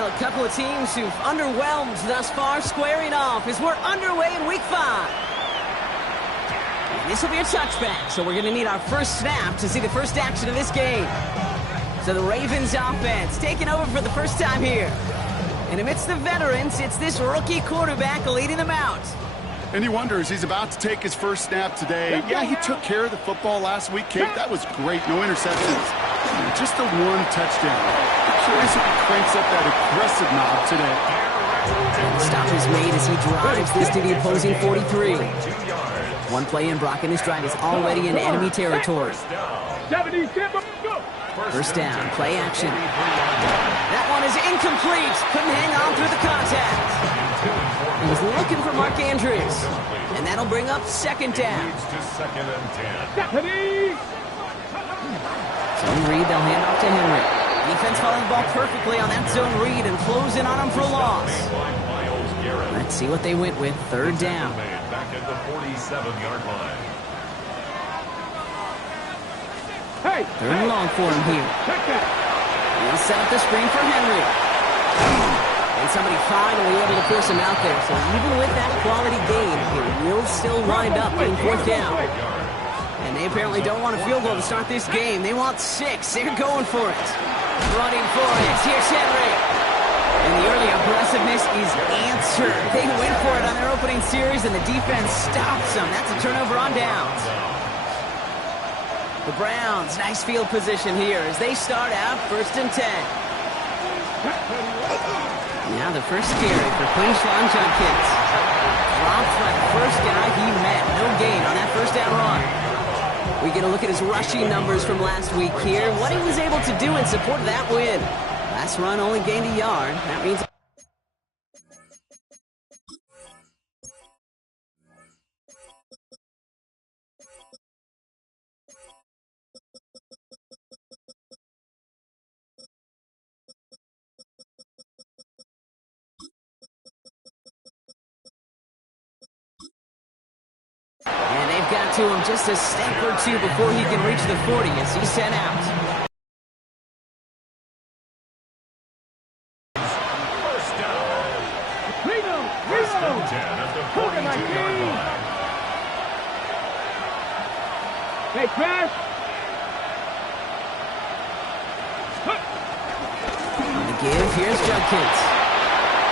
Well, a couple of teams who've underwhelmed thus far squaring off as we're underway in Week 5. And this will be a touchback, so we're going to need our first snap to see the first action of this game. So the Ravens offense taking over for the first time here. And amidst the veterans, it's this rookie quarterback leading them out. And he wonders, he's about to take his first snap today. Yeah, he took care of the football last week, Kate. That was great. No interceptions. Just the one touchdown. I'm curious if he cranks up that aggressive knob today. And the stop is made as he drives this to the opposing 43. One play in, Brock, and this drive is already in enemy territory. First down, play action. That one is incomplete. Couldn't hang on through the contact. He was looking for Mark Andrews. And that'll bring up second down. Zone read, they'll hand off to Henry. Defense following the ball perfectly on that zone read and close in on him for a loss. Let's see what they went with. Third down. Back at the 47-yard line. Third and long for him here. He'll set up the screen for Henry. And somebody finally able to force him out there. So even with that quality gain, it will still wind up being fourth down. And they apparently don't want a field goal to start this game. They want 6. They're going for it. Running for it. Here's Henry. And the early aggressiveness is answered. They went for it on their opening series, and the defense stops them. That's a turnover on downs. The Browns, nice field position here as they start out first and 10. Now the first carry for Quinshon Judkins. Dropped by the first guy he met. No gain on that first down run. We get a look at his rushing numbers from last week here. What he was able to do in support of that win. Last run only gained a yard. That means... And they've got to him just a step or two before he can reach the 40 as he's sent out. First down. First and 10 at the 42-yard line. Hey, Crash! On the give, here's Judkins.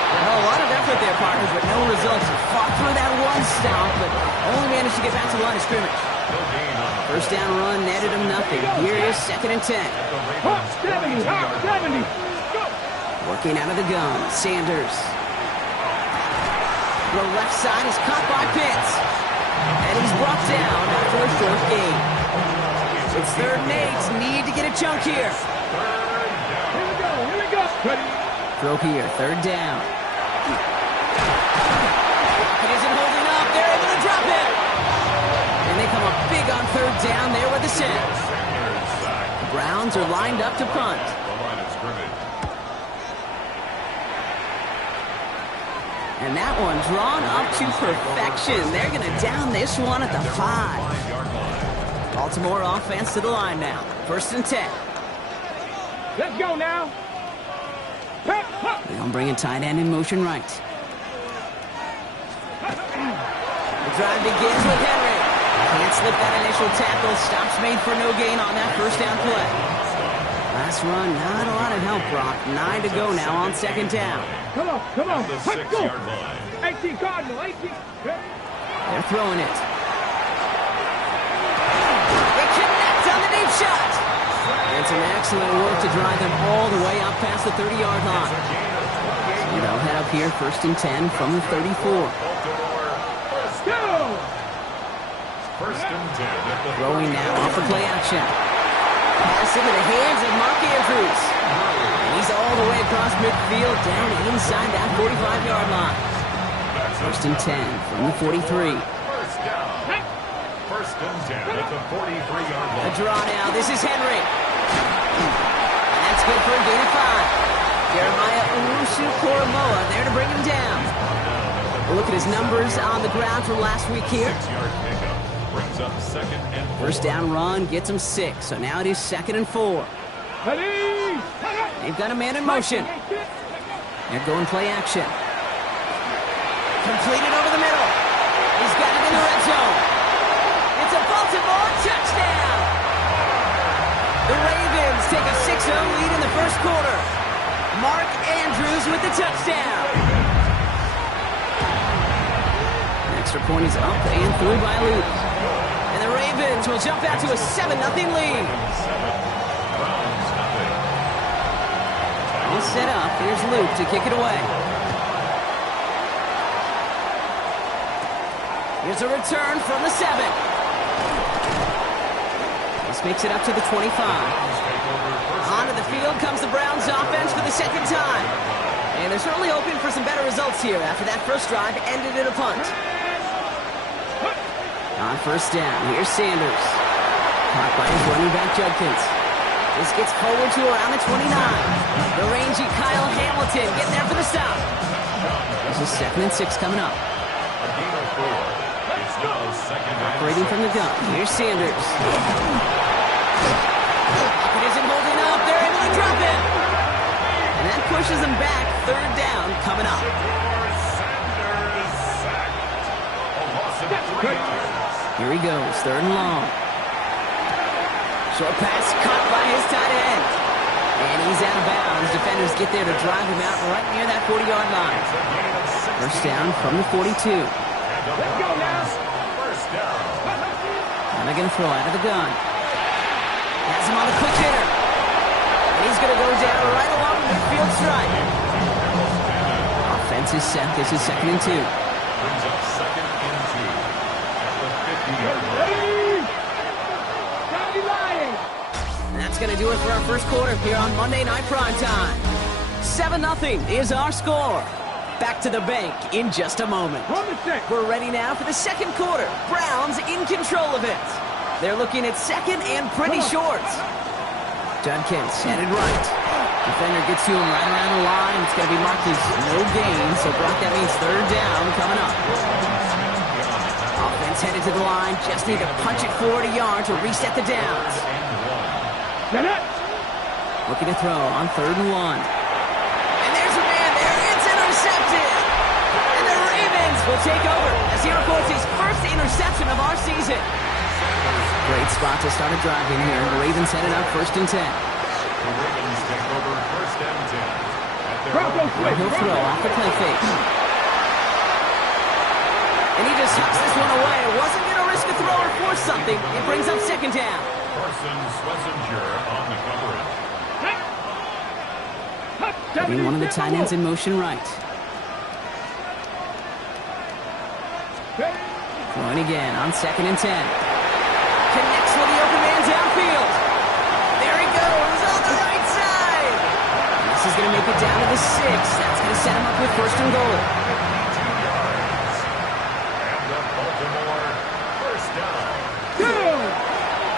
Well, a lot of effort there, partners, but no results. He fought through that one stop, but only managed to get back to the line of scrimmage. First down run netted him nothing. Here is second and 10. 70! Working out of the gun, Sanders. The left side is caught by Pitts. And he's brought down after a short gain. It's third and 8. Need to get a chunk here. Here we go! Throw here, third down. It isn't holding up. They're able to drop it. And they come up big on third down there with the sack. The Browns are lined up to punt. And that one drawn up to perfection. They're going to down this one at the 5. Baltimore offense to the line now. First and 10. Let's go now. They'll bring a tight end in motion right. The drive begins with Henry. Can't slip that initial tackle. Stops made for no gain on that first down play. Last run, not a lot of help, Brock. 9 to go now on second down. Come on. The Let's 6-yard go. line. 18 Cardinal, 18. They're throwing it. They connect on the deep shot. And some excellent work to drive them all the way up past the 30-yard line. So they'll head up here first and 10 from the 34. Let's go. First and 10 at the Throwing now off the play action. Pass into the hands of Mark Andrews. And he's all the way across midfield down inside that 45-yard line. First and 10 from the 43. First down. First and 10 at the 43-yard line. A draw now. This is Henry. And that's good for a gain of 5. Jeremiah Owusu-Koramoah there to bring him down. A look at his numbers on the ground from last week here. 6-yard pickup brings up second and 4. First down run gets him 6. So now it is second and 4. Ready. They've got a man in motion. They're going play action. Completed over the middle. He's got it in the red zone. It's a Baltimore touchdown. The Ravens take a 6-0 lead in the first quarter. Mark Andrews with the touchdown. An extra point is up and through by Luke. And the Ravens will jump out to a 7-0 lead. All set up. Here's Luke to kick it away. Here's a return from the 7. This makes it up to the 25. Onto the field comes the Browns offense for the second time. And they're certainly hoping for some better results here after that first drive ended in a punt. On first down, here's Sanders. Caught by his running back, Judkins. This gets forward to around the 29. The rangy Kyle Hamilton getting there for the stop. This is 2nd and 6 coming up. Operating from the gun, here's Sanders. It isn't holding up, they're able to drop it. And that pushes them back, 3rd down coming up. Here he goes, 3rd and long. Short pass caught by his tight end. And he's out of bounds. Defenders get there to drive him out right near that 40-yard line. First down from the 42. Let's go now. And they're going to throw out of the gun. Has him on the quick hitter. And he's going to go down right along the midfield stripe. Offense is set. This is 2nd and 2. Brings up 2nd and 2 at the 50-yard line. Ready? Don't be lying. And that's going to do it for our first quarter here on Monday Night Primetime. 7-0 is our score. Back to the bank in just a moment. We're ready now for the second quarter. Browns in control of it. They're looking at 2nd and pretty short. Judkins headed right. Defender gets to him right around the line. It's going to be marked as no gain. So, Brock, that means 3rd down coming up. Offense headed to the line. Just need to punch it forward a yard to reset the downs. Looking to throw on 3rd and 1. And there's a man there. It's intercepted. And the Ravens will take over as he records his first interception of our season. Great spot to start a drive in here. The Ravens headed up 1st and 10. The Ravens take over 1st and 10. He'll throw off the play fake. And he just hucks this one away. Wasn't going to risk a throw or force something. It brings up 2nd down. Carson Schlesinger on the coverage. Putting one of the tight ends in motion right. Throwing again on 2nd and 10. Connects with the open man downfield. There he goes on the right side. And this is going to make it down to the 6. That's going to set him up with 1st and goal. And the Baltimore 1st down.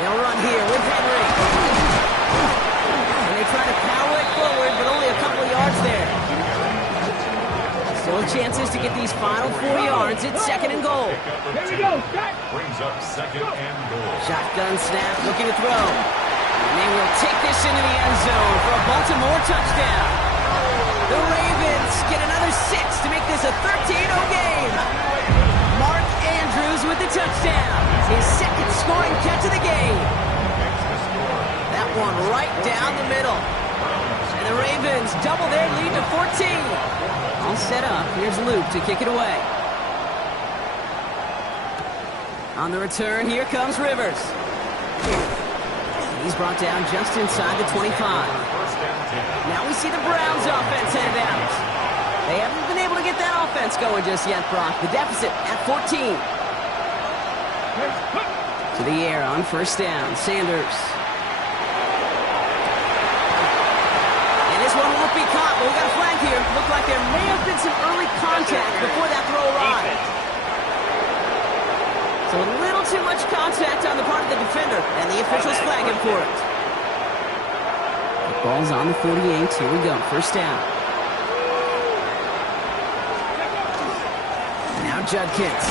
They'll run here with Henry. And they try to power it forward, but only a couple of yards there. Still chances to get these final 4 yards. It's 2nd and goal. Here we go. Brings up 2nd and goal. Shotgun snap, looking to throw. And they will take this into the end zone for a Baltimore touchdown. The Ravens get another 6 to make this a 13-0 game. Mark Andrews with the touchdown. His 2nd scoring catch of the game. That one right down the middle. And the Ravens double their lead to 14. All set up. Here's Luke to kick it away. On the return, here comes Rivers. He's brought down just inside the 25. Now we see the Browns offense headed out. They haven't been able to get that offense going just yet, Brock. The deficit at 14. To the air on 1st down. Sanders. And this one won't be caught, but we got a flag here. Looked like there may have been some early contact before that throw arrived. So a little too much contact on the part of the defender, and the officials flag him for it. The ball's on the 48. Here we go. 1st down. Now Judkins.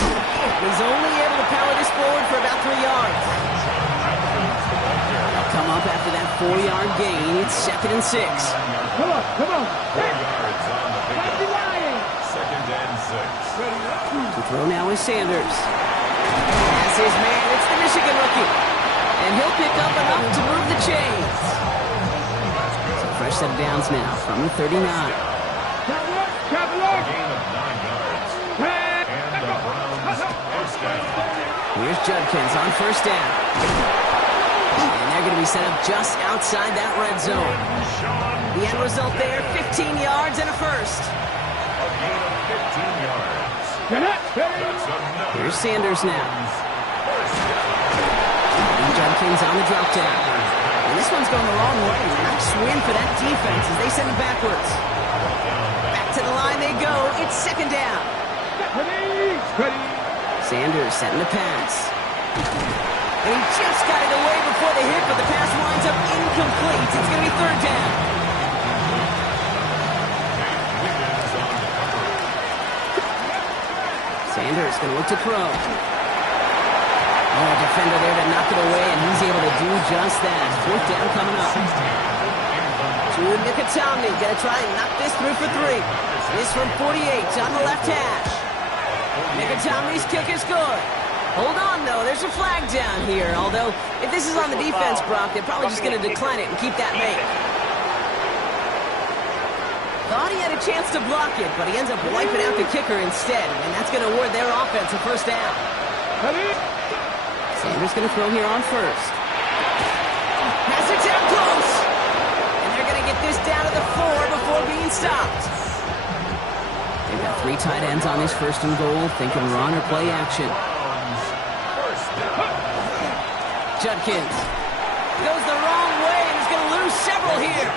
He's only able to power this forward for about 3 yards. They'll come up after that 4-yard gain. It's 2nd and 6. Come on. 4 yards on the Throw now is Sanders. That's his man. It's the Michigan rookie. And he'll pick up enough to move the chains. So fresh set of downs now from the 39. Traveler! Gain of 9 yards. And the Browns first down. Here's Judkins on first down. And they're going to be set up just outside that red zone. The end result there, 15 yards and a first. A gain of 15 yards. That's another. Here's Sanders now. First down. And Judkins on the drop down. And this one's going the wrong way. Nice win for that defense as they send it backwards. Back to the line they go. It's second down. Sanders setting the pass. And he just got it away before the hit, but the pass winds up incomplete. It's going to be third down. Sanders going to look to throw. Oh, defender there to knock it away, and he's able to do just that. Fourth down coming up. Jude Nicotomney going to try and knock this through for 3. This from 48 on the left hash. Nicotomney's kick is good. Hold on, though. There's a flag down here. Although, if this is on the defense, Brock, they're probably just going to decline it and keep that make. Thought he had a chance to block it, but he ends up wiping out the kicker instead, and that's going to award their offense a first down. Sanders going to throw here on first. Pass it down close. And they're going to get this down to the 4 before being stopped. They've got 3 tight ends on this first and goal, thinking run or play action. Judkins goes the wrong way, and he's going to lose several here.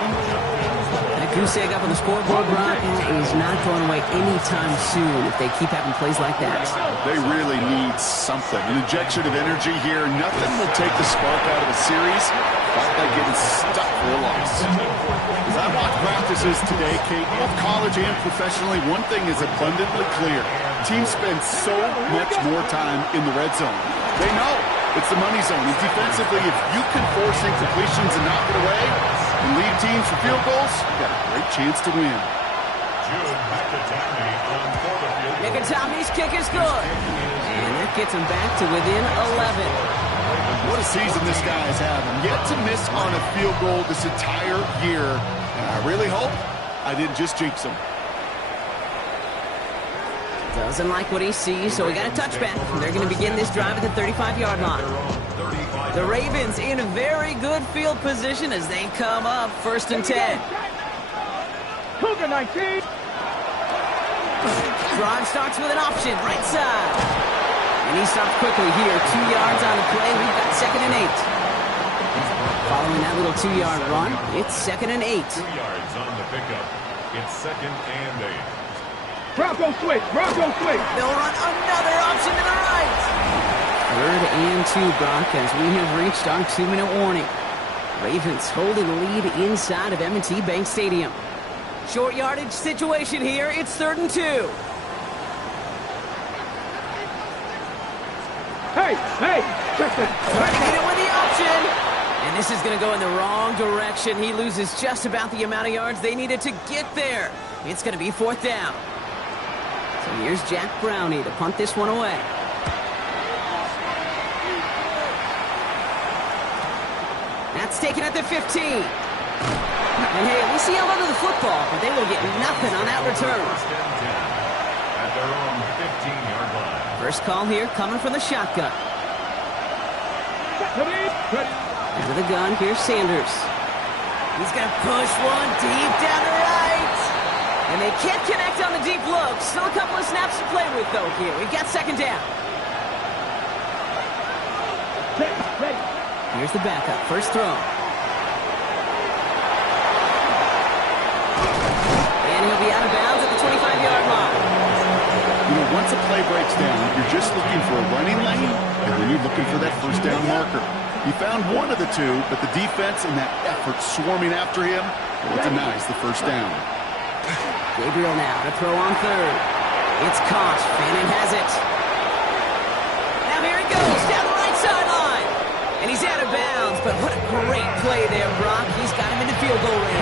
That goose egg up on the scoreboard, Brock, is not going away anytime soon if they keep having plays like that. They really need something. An injection of energy here. Nothing will take the spark out of a series like getting stuck for a loss. As I watch practices today, Kate, both college and professionally, one thing is abundantly clear. Teams spend so much more time in the red zone. They know it's the money zone. And defensively, if you can force incompletions and knock it away and lead teams for field goals, you got a great chance to win. Jude Nicotomney on for the field. Nicotomney's kick is good. And that gets him back to within 11. What a season this guy is having. Yet to miss on a field goal this entire year. And I really hope I didn't just jinx him. Doesn't like what he sees, so he got a touchback. They're going to begin this drive at the 35-yard line. The Ravens in a very good field position as they come up first and 10. Cougar 19. Drive starts with an option, right side. And he stops quickly here. 2 yards on the play. We've got second and 8. Following that little 2-yard run, it's second and 8. 2 yards on the pickup. It's second and 8. Bronco switch. Bronco switch. They'll run another option to the right. Third and 2, Brock, as we have reached our 2-minute warning. Ravens holding the lead inside of M&T Bank Stadium. Short yardage situation here. It's third and 2. Hey, check this. Trying to get it with the option. And this is going to go in the wrong direction. He loses just about the amount of yards they needed to get there. It's going to be fourth down. So here's Jack Brownie to punt this one away. That's taken at the 15. And hey, at least he held onto the football, but they will get nothing on that return. First and 10 at their own 15-yard line. First call here coming from the shotgun. Out of the gun, here's Sanders. He's going to push one deep down the right. And they can't connect on the deep look. Still a couple of snaps to play with, though, here. We've got second down. Here's the backup. First throw. And he'll be out of bounds at the 25-yard line. You know, once a play breaks down, you're just looking for a running lane, and then you're looking for that first down marker. He found one of the two, but the defense and that effort swarming after him, well, it denies the first down. Gabriel now to throw on third. It's caught. Fannin has it. Now here he goes down the right sideline. And he's out of bounds, but what a great play there, Brock. He's got him into field goal range.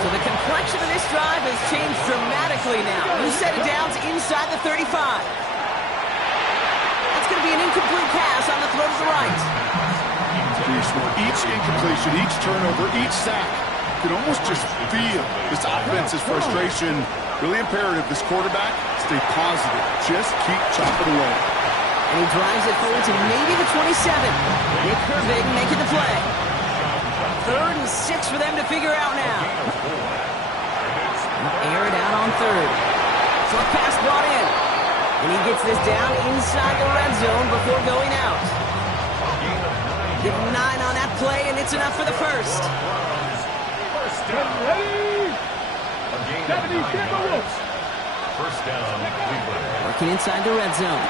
So the complexion of this drive has changed dramatically now. New set of downs inside the 35. That's going to be an incomplete pass on the throw to the right. Each incompletion, each turnover, each sack, you can almost just feel this offense's frustration. Really imperative this quarterback stay positive. Just keep chopping away. And he drives it forward to maybe the 27. Nick Herbig making the play. 3rd and 6 for them to figure out now. Air it out on 3rd. Short pass brought in. And he gets this down inside the red zone before going out. Give him 9 on that play, and it's enough for the first. Ready? 70 Timberwolves. First down, Cleveland. Working inside the red zone.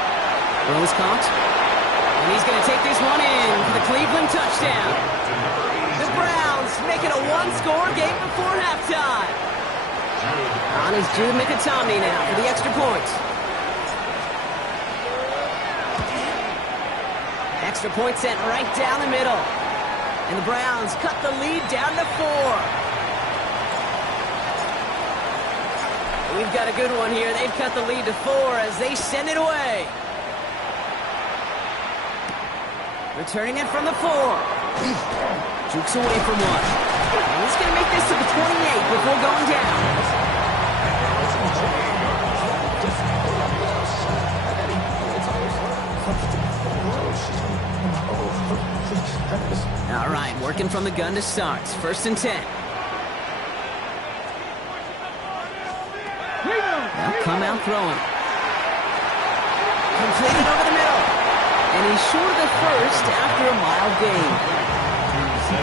Throws caught. And he's going to take this one in for the Cleveland touchdown. The Browns make it a one-score game before halftime. On is Jude Mikitomney now for the extra point. Extra point sent right down the middle. And the Browns cut the lead down to 4. We've got a good one here. They've cut the lead to 4 as they send it away. Returning it from the 4. Jukes away from 1. And he's going to make this to the 28 before going down. All right, working from the gun to start. 1st and 10. They'll come out throwing. Completed over the middle. And he's short of the first after a mild gain.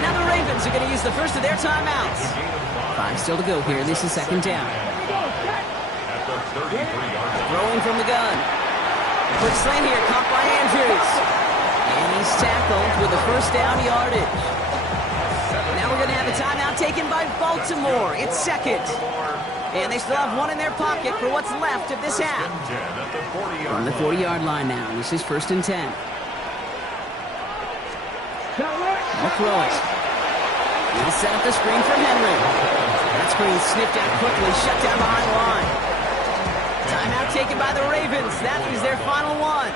Now the Ravens are going to use the first of their timeouts. 5 still to go here. This is 2nd down. Throwing from the gun. Quick slant here, caught by Andrews. And he's tackled with the first down yardage. Now we're going to have a timeout taken by Baltimore. It's 2nd. And they still have 1 in their pocket for what's left of this half. On the 40-yard line now. This is 1st and 10. They'll throw it. He'll set up the screen for Henry. That screen sniffed out quickly, shut down behind the line. Timeout taken by the Ravens. That is their final one.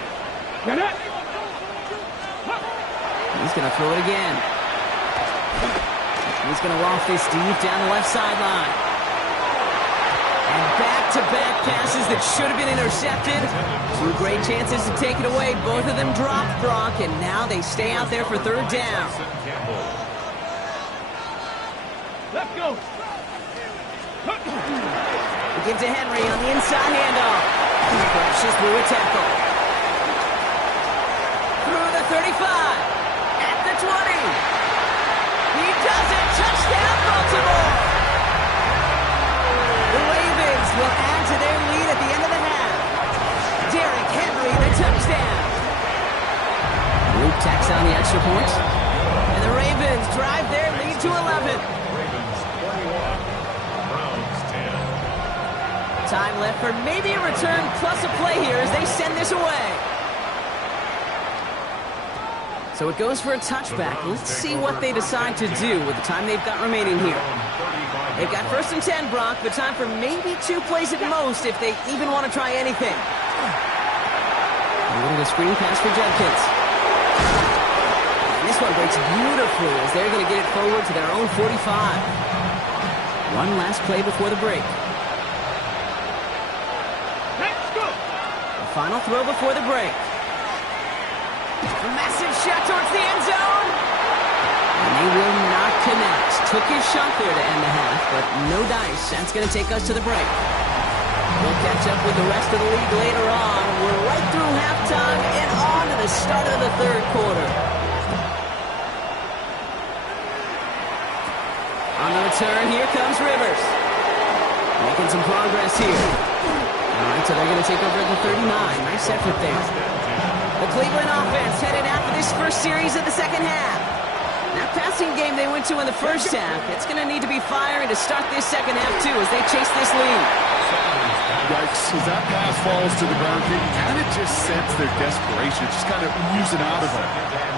He's going to throw it again. He's going to loft this deep down the left sideline. And back-to-back passes that should have been intercepted. 2 great chances to take it away. Both of them dropped, Brock, and now they stay out there for 3rd down. Let's go. Give to Henry on the inside handoff. Crashes through a tackle. Through the 35. At the 20. He does it. Touchdown, Baltimore. The Ravens will add to their lead at the end of the half. Derrick Henry, the touchdown. Luke tacks on the extra point. And the Ravens drive their lead to 11. Ravens 21, Browns 10. Time left for maybe a return plus a play here as they send this away. So it goes for a touchback. Let's see what they decide to do with the time they've got remaining here. They've got 1st and 10, Brock, but time for maybe 2 plays at most if they even want to try anything. A little screen pass for Judkins. And this one breaks beautifully as they're going to get it forward to their own 45. One last play before the break. Let's go. The final throw before the break. A massive shot towards the end zone. And they will not connect. Took his shot there to end the half, but no dice. That's going to take us to the break. We'll catch up with the rest of the league later on. We're right through halftime and on to the start of the 3rd quarter. On the return, here comes Rivers. Making some progress here. All right, so they're going to take over at the 39. Nice effort there. The Cleveland offense headed out for this first series of the 2nd half. That passing game they went to in the first half, it's going to need to be firing to start this 2nd half, too, as they chase this lead. Yikes, as that pass falls to the ground, you kind of just sense their desperation, just kind of oozing out of them.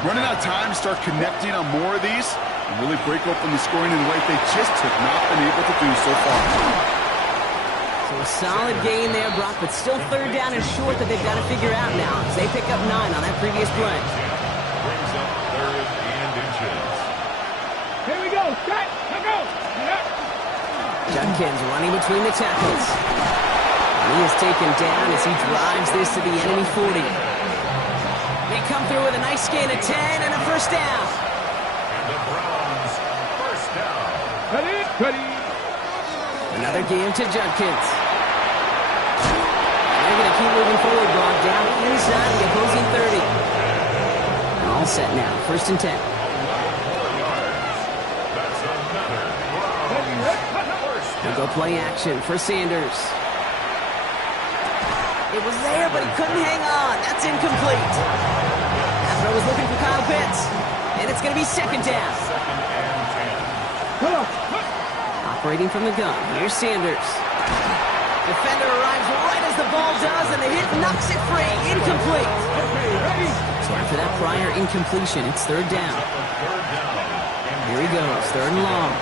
Running out of time to start connecting on more of these, and really break open the scoring in a way they just have not been able to do so far. So a solid gain there, Brock, but still third down and short that they've got to figure out now as they pick up 9 on that previous play. Brings up 3rd and inches. Here we go. Set. Let's go. Judkins running between the tackles. He is taken down as he drives this to the enemy 40. They come through with a nice gain of 10 and a first down. And the Browns, first down. Ready. Another game to Judkins. They're going to keep moving forward, Brock, down inside the opposing 30. All set now, 1st and 10. That's another. They'll go play action for Sanders. It was there, but he couldn't hang on. That's incomplete. That throw was looking for Kyle Pitts. And it's going to be 2nd down. 2nd and 10. Operating from the gun, here's Sanders. Defender arrives right as the ball does, and the hit knocks it free. Incomplete. So after that prior incompletion, it's 3rd down. Here he goes, 3rd and long.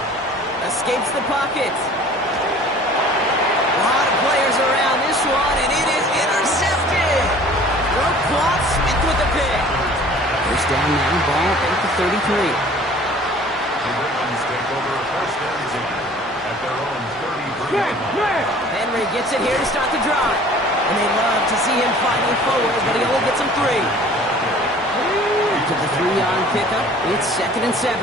Escapes the pocket. A lot of players around this one, and it is intercepted. Roquan Smith with the pick. First down now, ball at the 33. The Ravens take over 1st and 10 at their own 33. Henry gets it here to start the drive. And they love to see him fighting forward, but he only gets him 3. After the 3-yard pickup, it's 2nd and 7.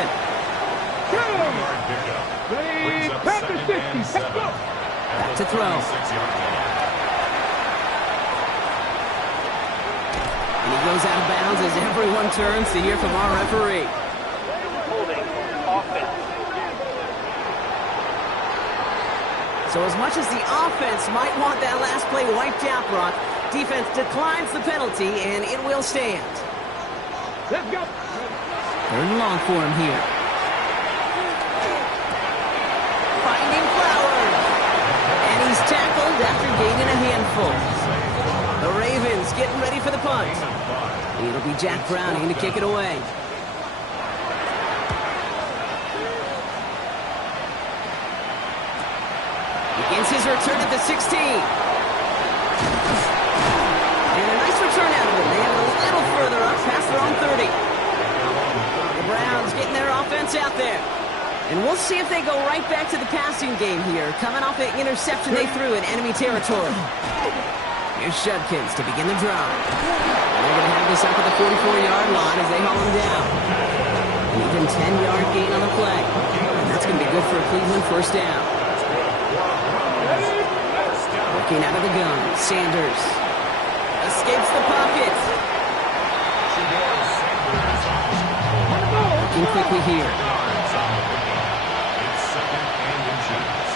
3-yard pickup. Brings up 2nd and 7. Back to throw. 6-yard line. And he goes out of bounds as everyone turns to hear from our referee. So as much as the offense might want that last play wiped out, Brock, defense declines the penalty, and it will stand. Let's go. 3rd and long for him here. Finding Flowers. And he's tackled after gaining a handful. The Ravens getting ready for the punt. It'll be Jack Browning to kick it away. Begins his return at the 16. And a nice return out of him. They have it a little further up past their own 30. The Browns getting their offense out there. And we'll see if they go right back to the passing game here, coming off the interception they threw in enemy territory. Here's Judkins to begin the drive. They're going to have this up at the 44-yard line as they haul him down. An even 10-yard gain on the play. And that's going to be good for a Cleveland first down. Working out of the gun, Sanders escapes the pocket. Working quickly here. It's 2nd and inches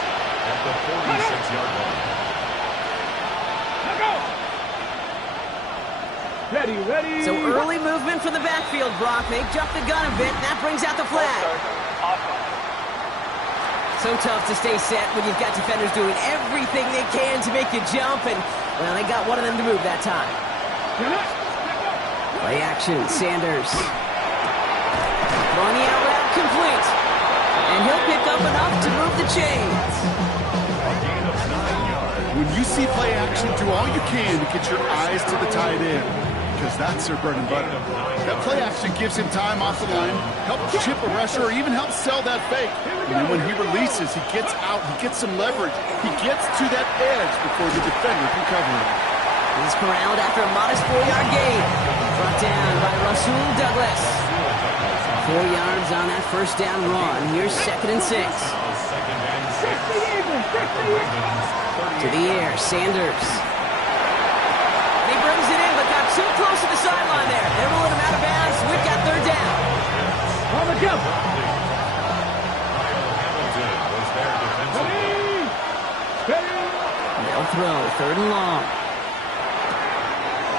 at the 46-yard line. Ready. So early movement from the backfield, Brock. They jumped the gun a bit, and that brings out the flag. So tough to stay set when you've got defenders doing everything they can to make you jump, and, well, they got one of them to move that time. Play action, Sanders. Throwing the out route complete. And he'll pick up enough to move the chains. When you see play action, do all you can to get your eyes to the tight end, because that's their bread and butter. That play action gives him time off the line, helps chip a rusher, or even helps sell that fake. And then when he releases, he gets out, he gets some leverage. He gets to that edge before the defender can cover him. He's corralled after a modest 4-yard gain. Brought down by Rasul Douglas. 4 yards on that first down run. Here's 2nd and 6. To the air, Sanders. He brings it in, but got too close to the sideline there. They're rolling him out of bounds. We've got 3rd down. On the jump. They'll throw, 3rd and long.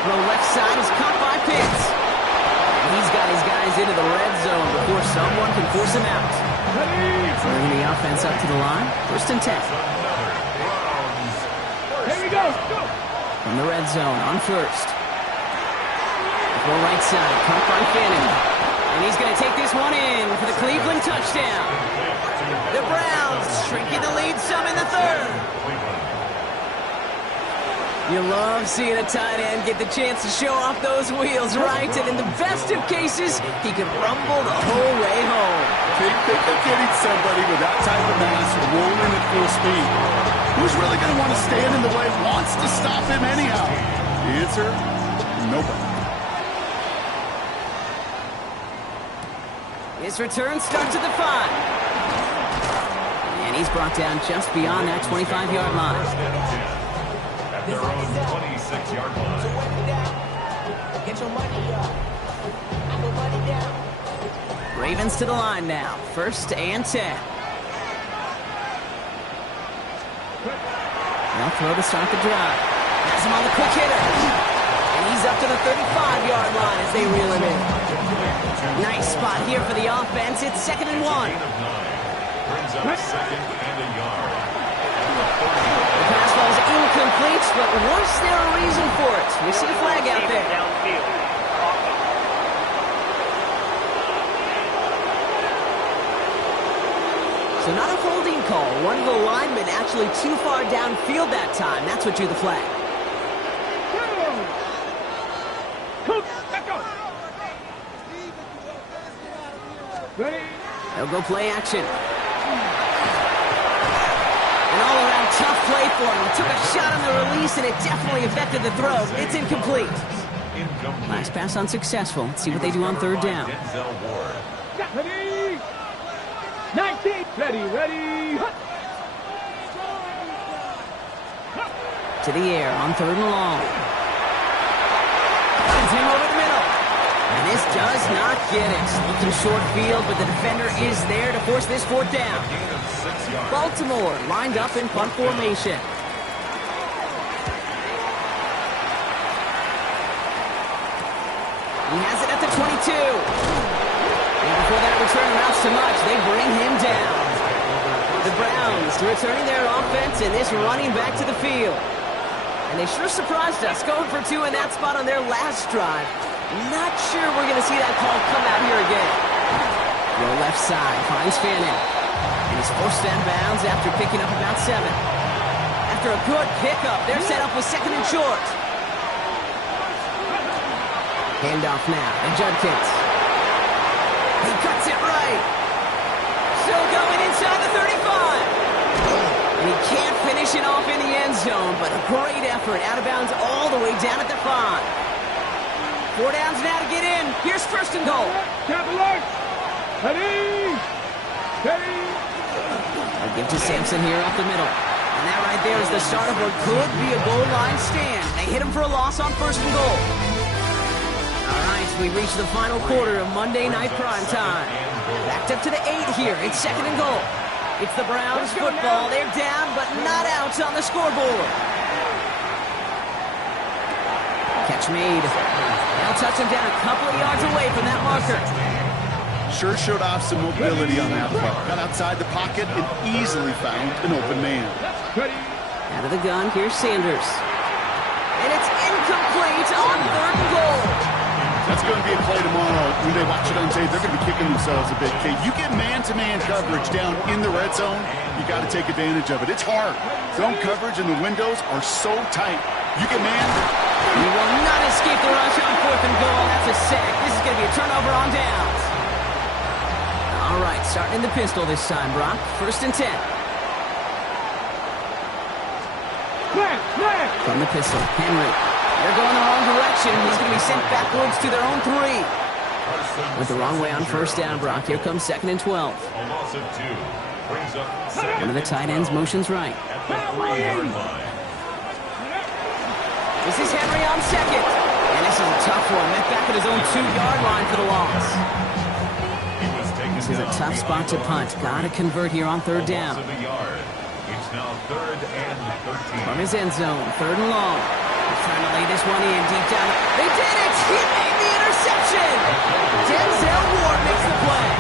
Throw left side is caught by Pitts. And he's got his guys into the red zone before someone can force him out. Bringing the offense up to the line, 1st and 10. Here we go. From the red zone on 1st. Throw right side, caught by Fanning. And he's going to take this one in for the Cleveland touchdown. The Browns shrinking the lead some in the third. You love seeing a tight end get the chance to show off those wheels, right? And in the best of cases, he can rumble the whole way home. Think of getting somebody with that type of mass rolling at full speed. Who's really going to want to stand in the way, wants to stop him anyhow? The answer, nobody. His return starts at the 5. And he's brought down just beyond that 25-yard line. At their own 26-yard line. Get your money up. Get your money down. Ravens to the line now. 1st and 10. They'll throw to start the drive. Has him on the quick hitter. And he's up to the 35-yard line as they reel him in. Nice spot here for the offense. It's 2nd and 1. Brings up 2nd and a yard. The pass ball is incomplete, but was there a reason for it? We see a flag out there. So not a holding call. One of the linemen actually too far downfield that time. That's what drew the flag. They'll go play action. An all-around tough play for him. He took a shot on the release, and it definitely affected the throw. It's incomplete. Last pass unsuccessful. Let's see what they do on 3rd down. Ready? 19. Ready. To the air on 3rd and long. Finds him over the middle. And this does not get it. Looking short field, but the defender is there to force this 4th down. Baltimore lined up in punt formation. He has it at the 22. And before that return amounts to much, they bring him down. The Browns returning their offense and this running back to the field. And they sure surprised us, going for 2 in that spot on their last drive. Not sure we're going to see that call come out here again. Go left side, finds Fanning. And he's forced out of bounds after picking up about 7. After a good pickup, they're set up with 2nd and short. Handoff now to Judkins. He cuts it right. Still going inside the 35. And he can't finish it off in the end zone, but a great effort out of bounds all the way down at the 5. 4 downs now to get in. Here's 1st and goal. Cap alert. Ready. I'll give to Sampson here up the middle. And that right there is the start of what could be a goal line stand. They hit him for a loss on 1st and goal. All right, we reach the final quarter of Monday Night Prime Time. Backed up to the 8 here. It's 2nd and goal. It's the Browns football. They're down, but not out on the scoreboard. Catch made. They'll touch him down a couple of yards away from that marker. Sure showed off some mobility on that play. Got outside the pocket and easily found an open man. Out of the gun, here's Sanders. And it's incomplete on 3rd and goal. That's going to be a play tomorrow. When they watch it on tape, they're going to be kicking themselves a bit. Kate, you get man-to-man coverage down in the red zone, you got to take advantage of it. It's hard. Zone coverage and the windows are so tight. You get man. He will not escape the rush on 4th and goal. That's a sack. This is going to be a turnover on downs. All right, starting in the pistol this time, Brock. 1st and 10. From the pistol, Henry. They're going the wrong direction. He's going to be sent backwards to their own 3. Went the wrong way on 1st down, Brock. Here comes 2nd and 12. A loss of 2. Brings up 2nd. One of the tight ends motions right. At the 3-yard line. This is Henry on 2nd. And this is a tough one. Met back at his own 2-yard line for the loss. This is a tough spot to punt. Got to convert here on 3rd down. It's now 3rd and 13. From his end zone, 3rd and long. He's trying to lay this one in deep down. They did it! He made the interception! Denzel Ward makes the play.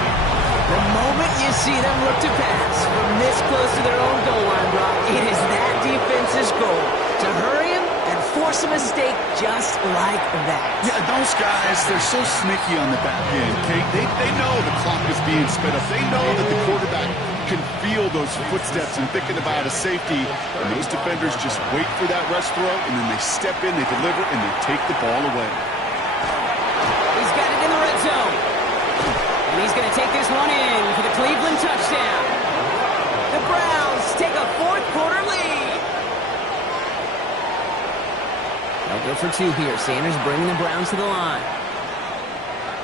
The moment you see them look to pass from this close to their own goal line, Brock, it is that defense's goal to hurry him and force a mistake just like that. Yeah, those guys, they're so sneaky on the back end, Kate. They know the clock is being sped up. They know that the quarterback can feel those footsteps and thinking about a safety. And those defenders just wait for that rush throw, and then they step in, they deliver, and they take the ball away. He's got it in the red zone. And he's going to take this one in for the Cleveland touchdown. The Browns take a fourth-quarter lead. They'll go for two here. Sanders bringing the Browns to the line.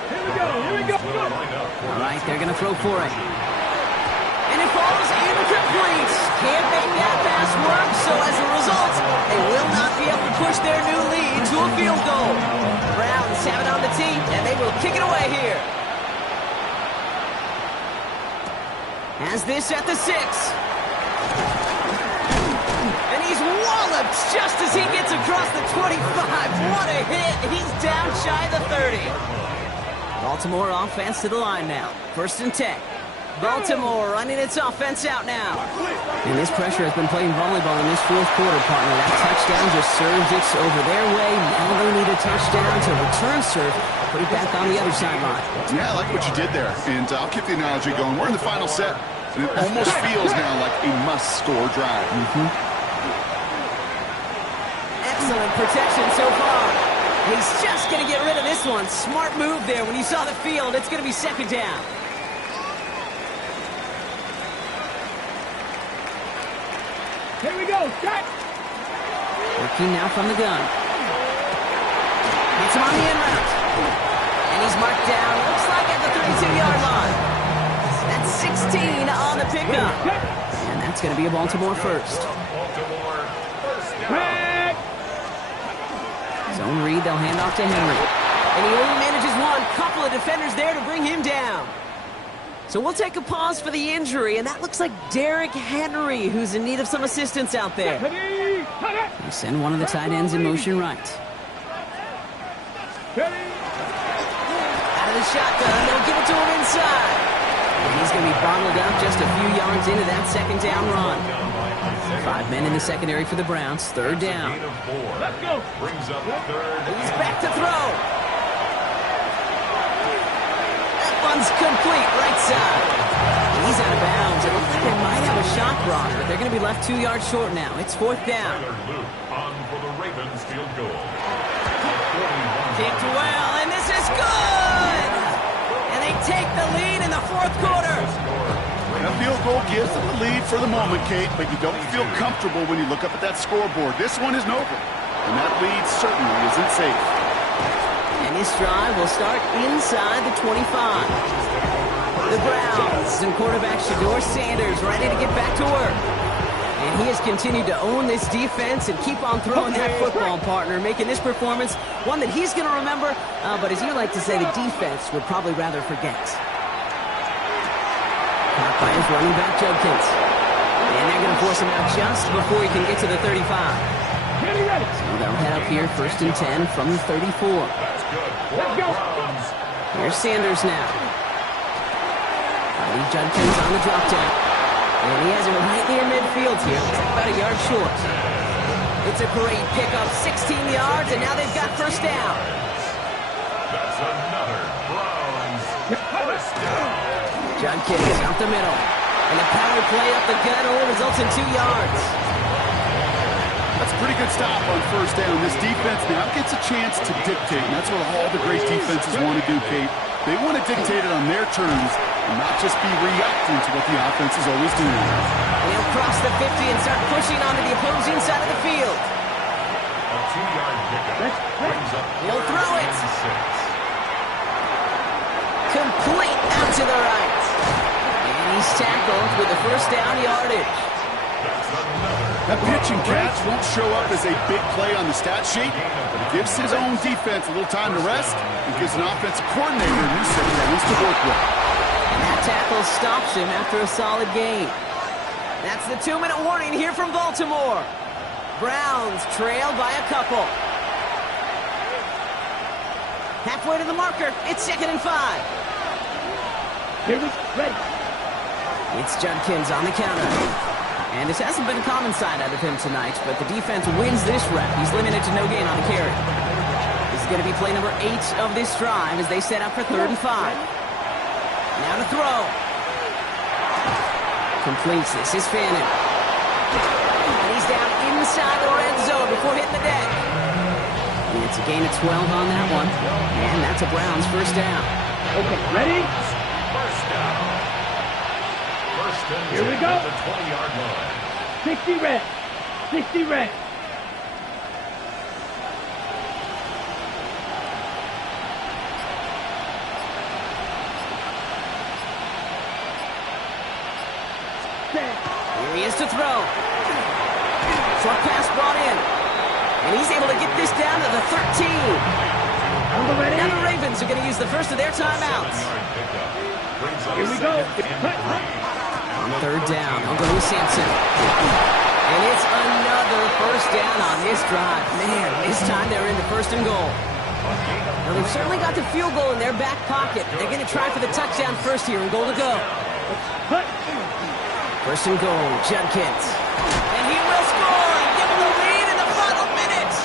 Here we go, here we go. All right, they're going to throw for it. And it falls incomplete. Can't make that pass work, so as a result, they will not be able to push their new lead to a field goal. Browns have it on the tee, and they will kick it away here. Has this at the 6. And he's walloped just as he gets across the 25. What a hit. He's down shy of the 30. Baltimore offense to the line now. 1st and 10. Baltimore running its offense out now. And this pressure has been playing volleyball in this fourth quarter, partner. That touchdown just served it over their way. Now they need a touchdown to return serve. Put it back on the other sideline. Yeah, I like what you did there. And I'll keep the analogy going. We're in the final set. And it almost feels now like a must-score drive. Excellent protection so far. He's just going to get rid of this one. Smart move there. When you saw the field, it's going to be 2nd down. Here we go, cut. Working now from the gun. Gets him on the end route. And he's marked down, looks like at the 32-yard line. That's 16 on the pickup. And that's going to be a Baltimore first. Zone read, they'll hand off to Henry. And he only manages one. Couple of defenders there to bring him down. So we'll take a pause for the injury, and that looks like Derrick Henry, who's in need of some assistance out there. They send one of the tight ends in motion right. Out of the shotgun, they'll give it to him inside. And he's going to be bottled up just a few yards into that 2nd down run. 5 men in the secondary for the Browns. 3rd down. Let's go. He's back to throw. One's complete, right side. He's out of bounds. It looks like they might have a shot block, but they're going to be left 2 yards short now. It's 4th down. On for the Ravens field goal. Kicked well, and this is good! And they take the lead in the 4th quarter. That field goal gives them the lead for the moment, Kate, but you don't feel comfortable when you look up at that scoreboard. This one isn't over, and that lead certainly isn't safe. And this drive will start inside the 25. The Browns and quarterback Shedeur Sanders ready to get back to work. And he has continued to own this defense and keep on throwing that football, partner, making this performance one that he's going to remember, but as you like to say, the defense would probably rather forget. Caught by his running back, Judkins. And they're going to force him out just before he can get to the 35. So they'll head up here, 1st and 10 from the 34. Let's go. Here's Sanders now. Riley Judkins on the drop down. And he has it right near midfield here. About a yard short. It's a great pickup, 16 yards, and now they've got 1st down. That's another Browns first down. Judkins out the middle. And the power play up the gut only results in 2 yards. That's a pretty good stop on 1st down. This defense now gets a chance to dictate, and that's what all the great defenses want to do, Kate. They want to dictate it on their terms and not just be reacting to what the offense is always doing. And he'll cross the 50 and start pushing onto the opposing side of the field. A 2-yard pickup brings up He'll throw it. 6. Complete out to the right. And he's tackled with the 1st down yardage. That pitch and catch won't show up as a big play on the stat sheet, but it gives his own defense a little time to rest and gives an offensive coordinator a new set of downs to work with. And that tackle stops him after a solid gain. That's the 2-minute warning here from Baltimore. Browns trail by a couple. Halfway to the marker, it's 2nd and 5. Here we ready. It's Judkins on the counter. And this hasn't been a common side out of him tonight, but the defense wins this rep. He's limited to no gain on the carry. This is going to be play number 8 of this drive as they set up for 3rd and 5. Now to throw. Completes this. Is Fannin. And he's down inside the red zone before hitting the deck. And it's a gain of 12 on that one. And that's a Browns first down. Okay, ready? First down. First and Here we 10 go. at the 20-yard line. 60 red. 60 red. Here he is to throw. Short pass brought in. And he's able to get this down to the 13. Now the Ravens are going to use the first of their timeouts. Here we go. On 3rd down, they'll go with Sampson. And it's another first down on this drive. Man, this time they're into 1st and goal. Now they've certainly got the field goal in their back pocket. They're going to try for the touchdown first here and goal to go. 1st and goal, Judkins. And he will score and give them the lead in the final minutes.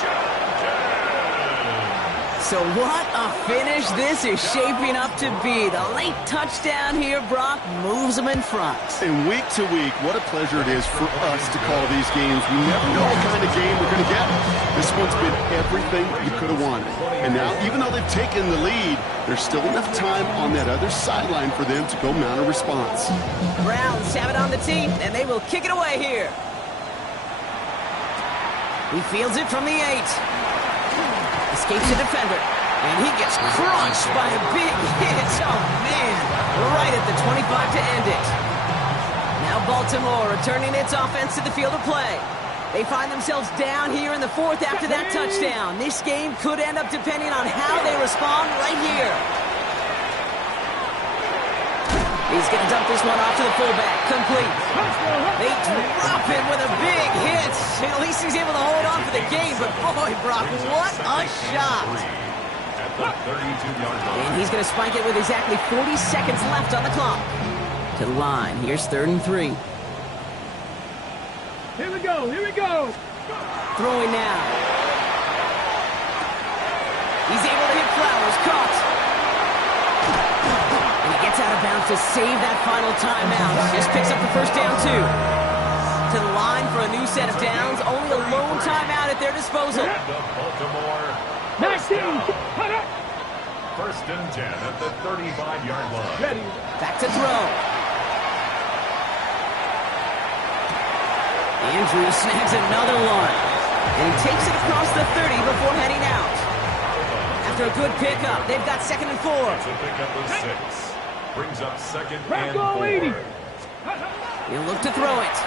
So what a finish this is shaping up to be. The late touchdown here, Brock, moves them in front. And week to week, what a pleasure it is for us to call these games. We never know what kind of game we're going to get. This one's been everything you could have wanted. And now, even though they've taken the lead, there's still enough time on that other sideline for them to go mount a response. Browns have it on the tee, and they will kick it away here. He fields it from the 8. Escapes the defender, and he gets crunched by a big hit. Oh, man, right at the 25 to end it. Now Baltimore returning its offense to the field of play. They find themselves down here in the 4th after that touchdown. This game could end up depending on how they respond right here. He's going to dump this one off to the fullback. Complete. They drop him with a big hit. At least he's able to hold on for the game. But boy, Brock, what a shot. At the 32-yard line. And he's going to spike it with exactly 40 seconds left on the clock. To the line. Here's 3rd and 3. Here we go. Here we go. Throwing now. He's able to hit Flowers. Caught. And he gets out of bounds to save that final timeout. Just picks up the first down, too. To the line for a new set of downs. Only a lone timeout at their disposal. The Baltimore 19. Cut it. first and 10 at the 35-yard line. Ready. Back to throw. Andrews snags another one. And he takes it across the 30 before heading out. After a good pickup, they've got 2nd and 4. It's a pickup of 6. Brings up 2nd and 4. He'll look to throw it.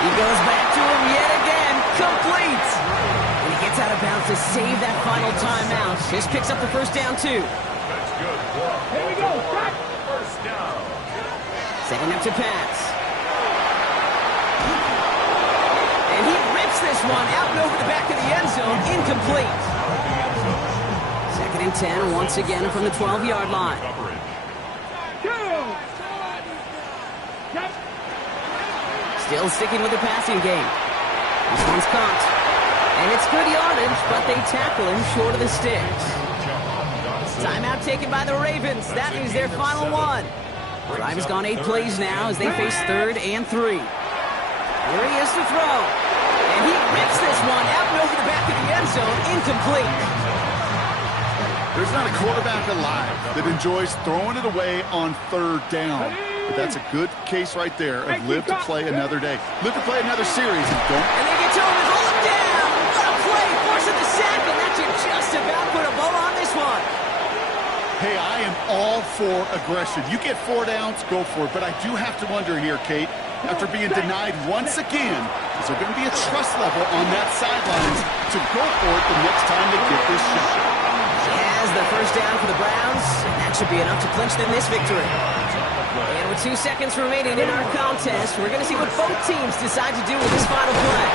He goes back to him yet again. Complete. And he gets out of bounds to save that final timeout. Just picks up the first down, too. That's good for Here we go. Stop. first down. Second up to pass. And he rips this one out and over the back of the end zone. Incomplete. 2nd and 10 once again from the 12-yard line. Coverage. Go. Stop. Still sticking with the passing game. This one's caught. And it's good yardage, but they tackle him short of the sticks. Timeout taken by the Ravens. That is their final one. Drive has gone 8 plays now as they face 3rd and 3. Here he is to throw. And he rips this one out and over the back of the end zone. Incomplete. There's not a quarterback alive that enjoys throwing it away on 3rd down. But that's a good case right there of live to play another day. Live to play another series and don't. And they get to him and hold him down. What a play. Forcing the sack, and that should just about put a bow on this one. Hey, I am all for aggression. You get 4 downs, go for it. But I do have to wonder here, Kate, after being denied once again, is there going to be a trust level on that sidelines to go for it the next time they get this shot? Has the first down for the Browns, and that should be enough to clinch them this victory. And with 2 seconds remaining in our contest, we're going to see what both teams decide to do with this final play.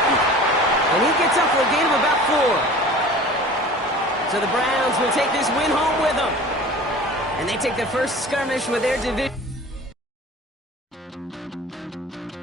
And he gets up for a gain of about 4. So the Browns will take this win home with them. And they take their first skirmish with their division.